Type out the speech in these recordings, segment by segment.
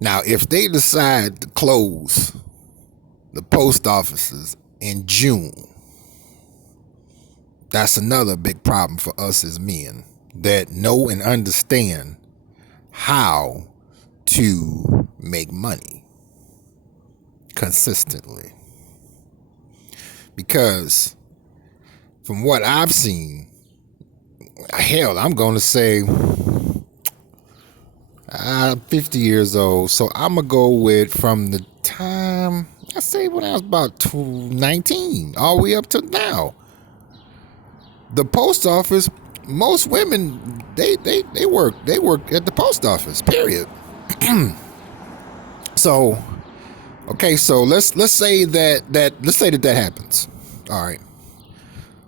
Now, if they decide to close the post offices in June, that's another big problem for us as men that know and understand how to make money consistently. Because from what I've seen, hell, I'm going to say 50 years old. So I'm going to go with from the time, I say when I was about 19, all the way up to now. The post office, most women, they work at the post office, period. So, okay, so let's say that happens. All right.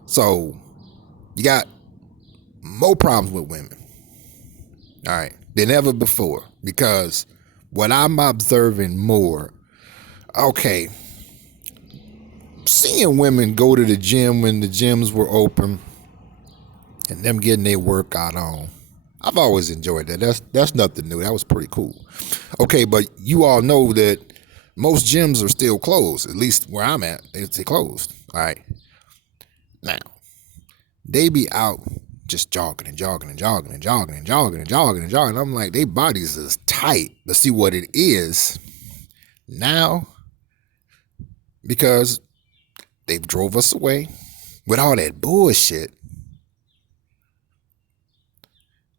So you got more problems with women, all right, than ever before. Because what I'm observing more, okay, seeing women go to the gym when the gyms were open and them getting their workout on, I've always enjoyed that. That's nothing new. That was pretty cool. Okay, but you all know that most gyms are still closed. At least where I'm at, they're closed. All right. Now, they be out just jogging and jogging and jogging and jogging and jogging and jogging and jogging. I'm like, they bodies is tight. But see what it is now, because they've drove us away with all that bullshit,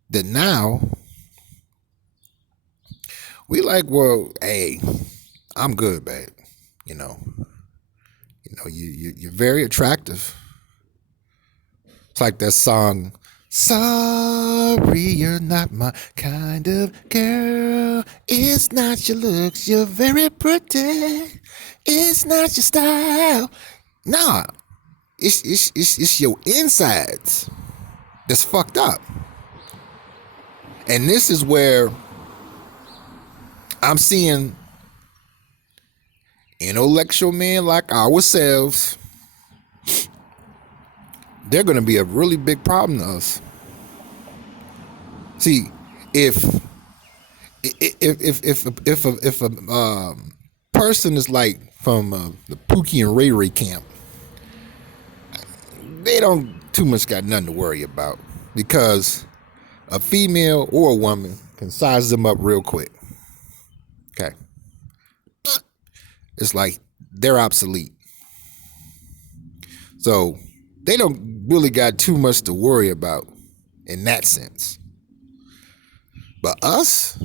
that now we like, well, hey, I'm good, babe. You know, you're very attractive. It's like that song, sorry, you're not my kind of girl. It's not your looks, you're very pretty. It's not your style. Nah, it's your insides that's fucked up. And this is where I'm seeing intellectual men like ourselves, they're going to be a really big problem to us. See, if a person is like from the Pookie and Ray Ray camp, they don't too much got nothing to worry about, because a female or a woman can size them up real quick. Okay. It's like they're obsolete. So they don't really got too much to worry about in that sense. But us,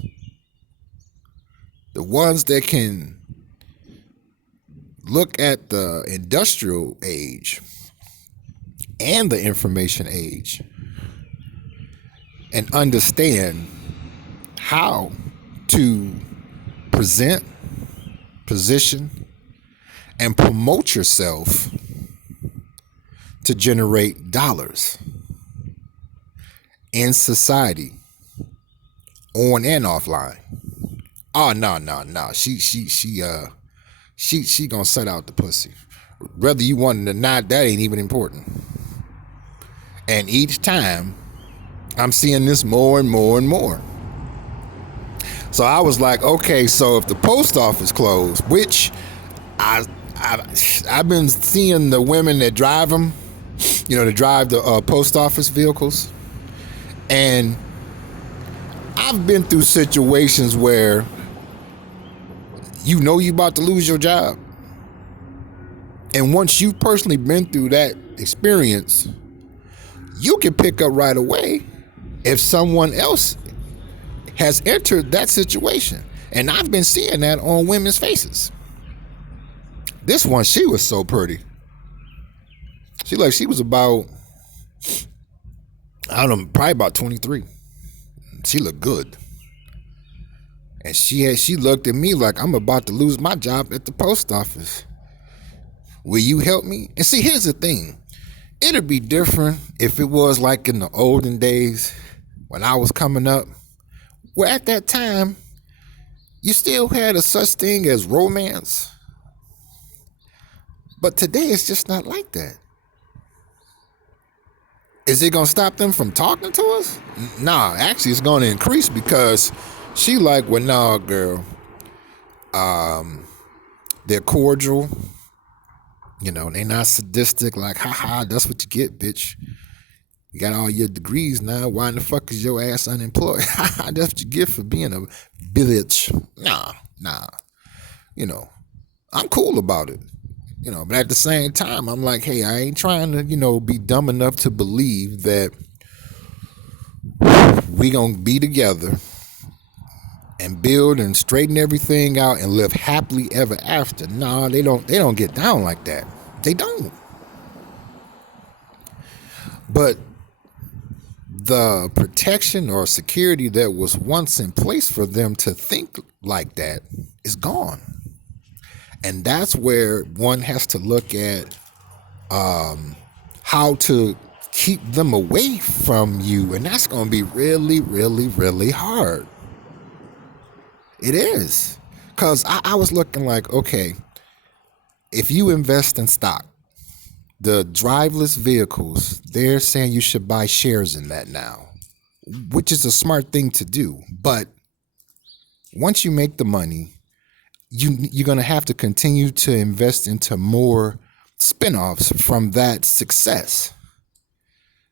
the ones that can look at the industrial age and the information age and understand how to present, position, and promote yourself to generate dollars in society, on and offline. Oh, no. She gonna set out the pussy. Whether you want it or not, that ain't even important. And each time I'm seeing this more and more and more. So I was like, okay, so if the post office closed, which I've been seeing the women that drive them, that drive the post office vehicles, and I've been through situations where you about to lose your job, and once you've personally been through that experience, you can pick up right away if someone else has entered that situation. And I've been seeing that on women's faces. This one, she was so pretty. She was about, I don't know, probably about 23. She looked good. And she looked at me like, I'm about to lose my job at the post office. Will you help me? And see, here's the thing. It'd be different if it was like in the olden days when I was coming up, where at that time, you still had a such thing as romance. But today, it's just not like that. Is it going to stop them from talking to us? Nah, actually, it's going to increase, because she like, well, nah, girl, They're cordial. You know, they're not sadistic, like, haha, that's what you get, bitch. You got all your degrees now. Why in the fuck is your ass unemployed? Haha, that's what you get for being a bitch. Nah. You know, I'm cool about it. You know, but at the same time, I'm like, hey, I ain't trying to, be dumb enough to believe that we gonna be together and build and straighten everything out and live happily ever after. Nah, they don't get down like that. They don't. But the protection or security that was once in place for them to think like that is gone. And that's where one has to look at how to keep them away from you. And that's going to be really, really, really hard. It is. Because I was looking like, okay, if you invest in stock, the driveless vehicles, they're saying you should buy shares in that now, which is a smart thing to do. But once you make the money, you're going to have to continue to invest into more spinoffs from that success.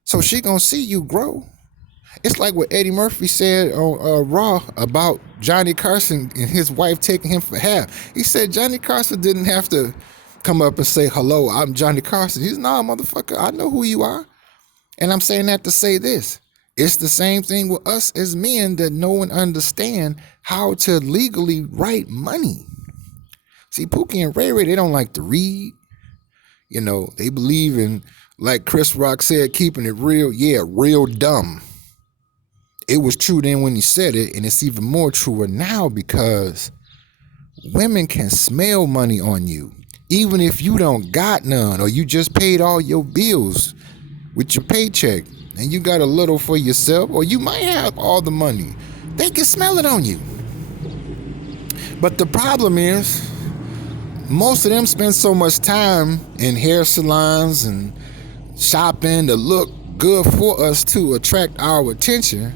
So she going to see you grow. It's like what Eddie Murphy said on Raw about Johnny Carson and his wife taking him for half. He said Johnny Carson didn't have to come up and say, hello, I'm Johnny Carson. He's, nah, motherfucker, I know who you are. And I'm saying that to say this. It's the same thing with us as men that know and understand how to legally write money. See, Pookie and Ray Ray, they don't like to read. You know, they believe in, like Chris Rock said, keeping it real. Yeah, real dumb. It was true then when he said it, and it's even more truer now because women can smell money on you. Even if you don't got none or you just paid all your bills with your paycheck and you got a little for yourself, or you might have all the money, they can smell it on you. But the problem is, most of them spend so much time in hair salons and shopping to look good for us to attract our attention.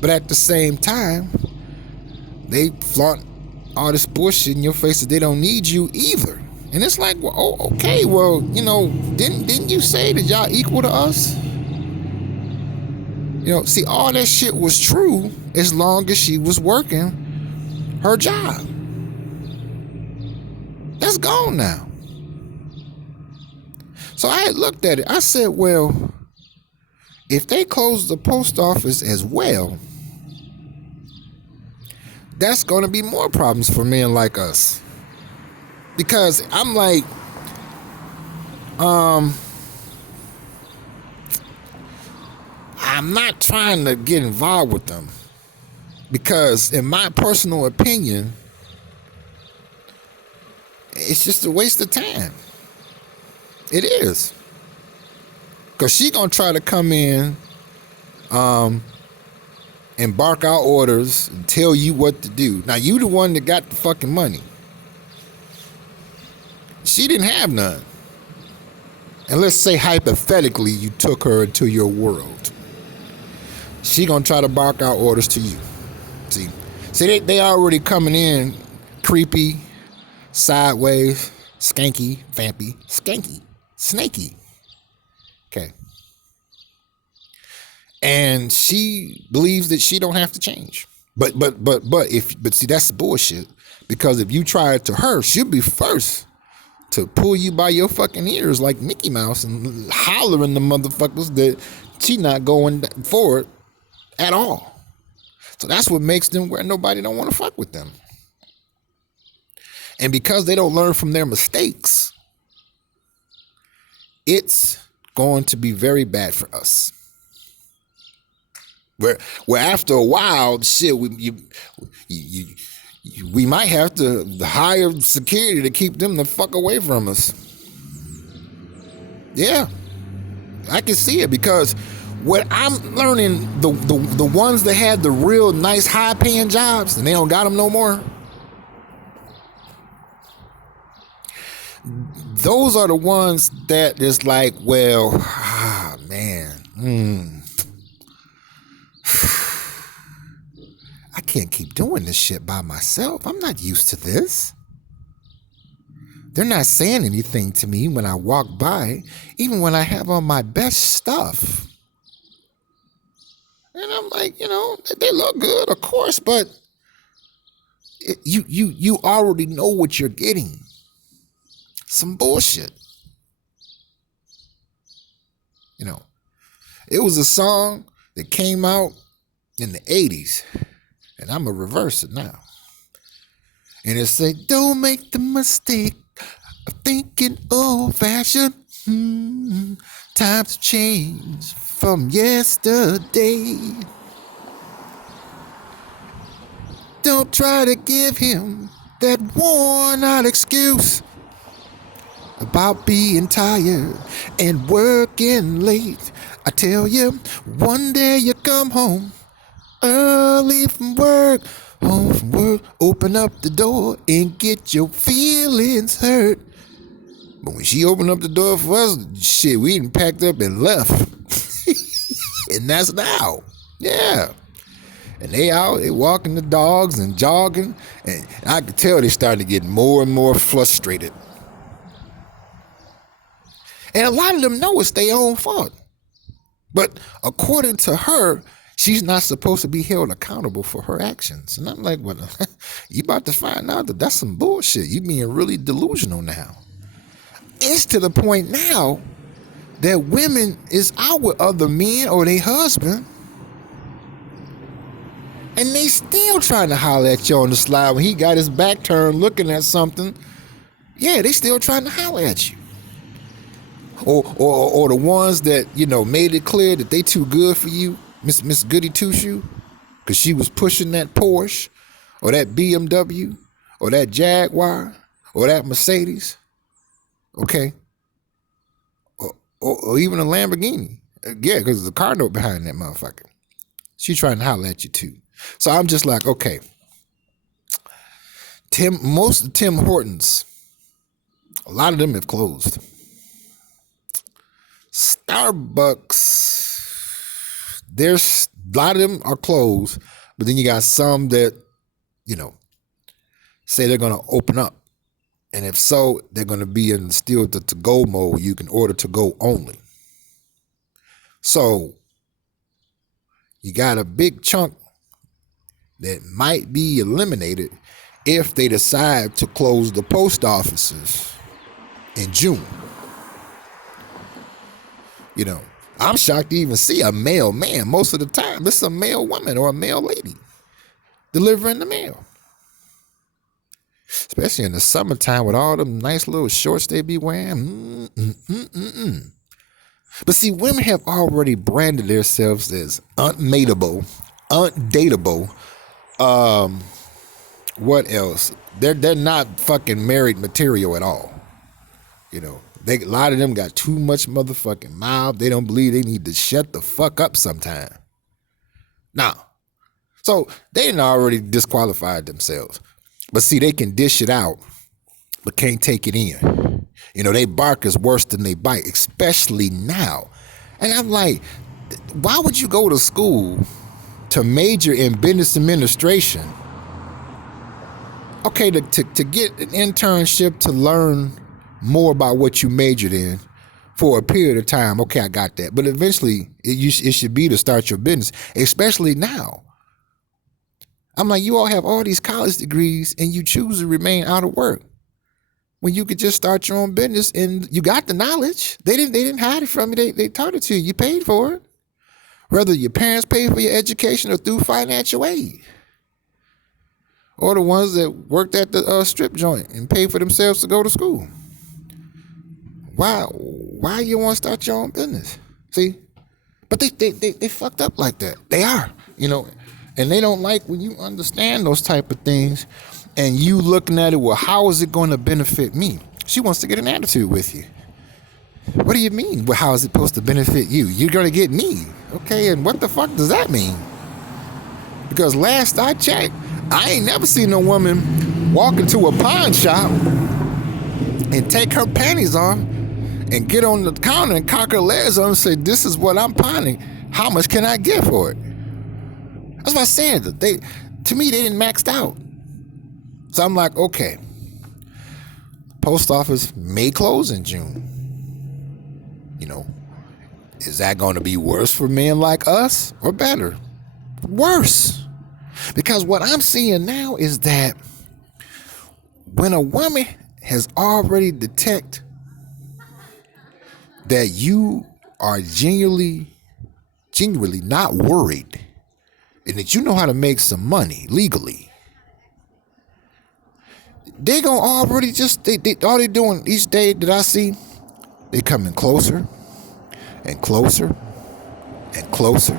But at the same time, they flaunt all this bullshit in your face that they don't need you either. And it's like, well, oh, okay, well, didn't you say that y'all equal to us? See, all that shit was true as long as she was working her job. That's gone now. So I had looked at it. I said, well, if they close the post office as well, that's going to be more problems for men like us. Because I'm like, I'm not trying to get involved with them. Because in my personal opinion, it's just a waste of time. It is. Because she going to try to come in, and bark out orders and tell you what to do. Now, you the one that got the fucking money. She didn't have none. And let's say hypothetically you took her into your world. She gonna try to bark out orders to you. See, they already coming in creepy, sideways, skanky, vampy, skanky, snaky. Okay. And she believes that she don't have to change. But see, that's bullshit. Because if you try it to her, she'll be first to pull you by your fucking ears like Mickey Mouse and hollering the motherfuckers that she not going forward at all. So that's what makes them where nobody don't want to fuck with them. And because they don't learn from their mistakes, it's going to be very bad for us. Where after a while, shit, we might have to hire security to keep them the fuck away from us. Yeah, I can see it because what I'm learning, the ones that had the real nice high paying jobs and they don't got them no more, those are the ones that is like, well, man, can't keep doing this shit by myself. I'm not used to this. They're not saying anything to me when I walk by, even when I have on my best stuff. And I'm like, they look good, of course, but you already know what you're getting. Some bullshit. It was a song that came out in the 80s, and I'm going to reverse it now. And it said, don't make the mistake of thinking old-fashioned. Times change from yesterday. Don't try to give him that worn-out excuse about being tired and working late. I tell you, one day you come home early from work, open up the door and get your feelings hurt. But when she opened up the door for us, shit, we done packed up and left. And that's now. Yeah. And they out, they walking the dogs and jogging, and I could tell they started to get more and more frustrated. And a lot of them know it's their own fault. But according to her, she's not supposed to be held accountable for her actions. And I'm like, well, you about to find out that that's some bullshit. You being really delusional now. It's to the point now that women is out with other men or their husband, and they still trying to holler at you on the slide when he got his back turned looking at something. Yeah, they still trying to holler at you. Or the ones that, made it clear that they too good for you, Miss Goody Two-Shoe, because she was pushing that Porsche, or that BMW, or that Jaguar, or that Mercedes, okay? Or even a Lamborghini. Yeah, because there's a car note behind that motherfucker. She trying to holler at you too. So I'm just like, okay. Most of Tim Hortons, a lot of them have closed. Starbucks, there's a lot of them are closed, but then you got some that, say they're going to open up. And if so, they're going to be in still the to-go mode. You can order to-go only. So you got a big chunk that might be eliminated if they decide to close the post offices in June. I'm shocked to even see a male man. Most of the time, it's a male woman or a male lady delivering the mail. Especially in the summertime with all them nice little shorts they be wearing. But see, women have already branded themselves as undateable. What else? They're not fucking married material at all. A lot of them got too much motherfucking mouth. They don't believe they need to shut the fuck up sometime. Nah. So they done already disqualified themselves. But see, they can dish it out, but can't take it in. They bark is worse than they bite, especially now. And I'm like, why would you go to school to major in business administration? Okay, to get an internship to learn more about what you majored in for a period of time. Okay, I got that. But eventually, it should be to start your business, especially now. I'm like, you all have all these college degrees and you choose to remain out of work when you could just start your own business and you got the knowledge. They didn't hide it from you. They taught it to you. You paid for it. Whether your parents paid for your education or through financial aid. Or the ones that worked at the strip joint and paid for themselves to go to school. Why you want to start your own business? See? But they fucked up like that. They are, and they don't like when you understand those type of things and you looking at it, well, how is it going to benefit me? She wants to get an attitude with you. What do you mean? Well, how is it supposed to benefit you? You're going to get me. Okay, and what the fuck does that mean? Because last I checked, I ain't never seen no woman walk into a pawn shop and take her panties off and get on the counter and cock her legs on and say, this is what I'm pawning. How much can I get for it? That's what I said. To me, they didn't maxed out. So I'm like, okay, post office may close in June. You know, is that going to be worse for men like us or better? Worse. Because what I'm seeing now is that when a woman has already detected that you are genuinely not worried and that you know how to make some money legally, they gonna already just, all they doing each day that I see, they coming closer and closer and closer.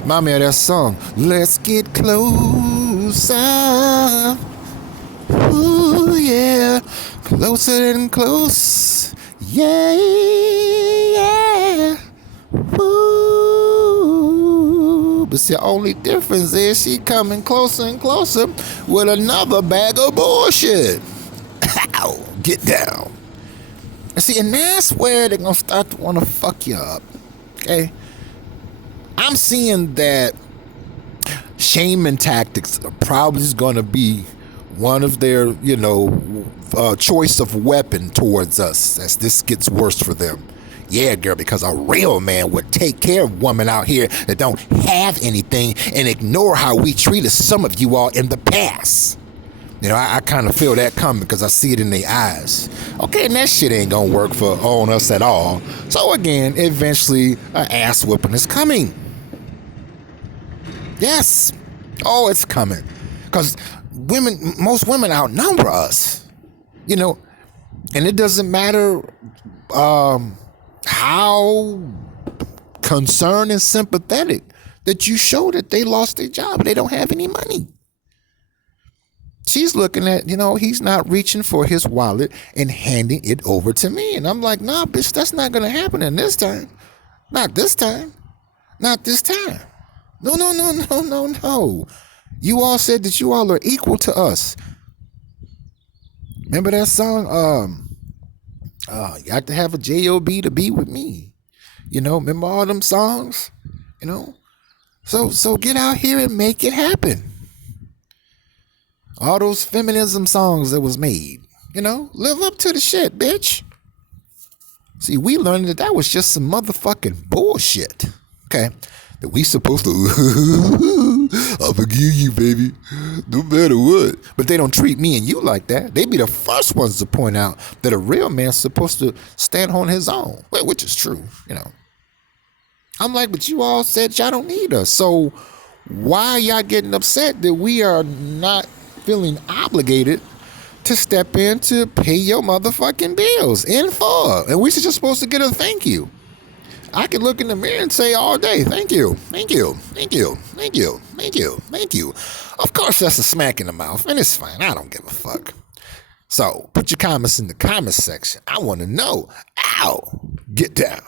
Remind me of that song, let's get closer. Ooh, yeah, closer and close. Yeah, yeah. Ooh. But the only difference is she coming closer and closer with another bag of bullshit. Ow, get down. And see, and that's where they're gonna start to wanna fuck you up. Okay? I'm seeing that shaming tactics are probably gonna be one of their, choice of weapon towards us as this gets worse for them. Yeah, girl, because a real man would take care of women out here that don't have anything and ignore how we treated some of you all in the past. I kind of feel that coming because I see it in their eyes. Okay, and that shit ain't gonna work on us at all. So again, eventually, an ass whooping is coming. Yes. Oh, it's coming. Because most women outnumber us. And it doesn't matter how concerned and sympathetic that you show that they lost their job and they don't have any money. She's looking at, he's not reaching for his wallet and handing it over to me. And I'm like, nah, bitch, that's not going to happen in this time. Not this time. Not this time. No. You all said that you all are equal to us. Remember that song? You have to have a J-O-B to be with me. Remember all them songs? So get out here and make it happen. All those feminism songs that was made. Live up to the shit, bitch. See, we learned that was just some motherfucking bullshit. Okay? That we supposed to, I'll forgive you, baby, no matter what. But they don't treat me and you like that. They be the first ones to point out that a real man's supposed to stand on his own, which is true, I'm like, but you all said y'all don't need us. So why are y'all getting upset that we are not feeling obligated to step in to pay your motherfucking bills in full? And we just supposed to get a thank you. I can look in the mirror and say all day, thank you, thank you, thank you, thank you, thank you, thank you. Of course, that's a smack in the mouth, and it's fine. I don't give a fuck. So put your comments in the comments section. I want to know. Ow, get down.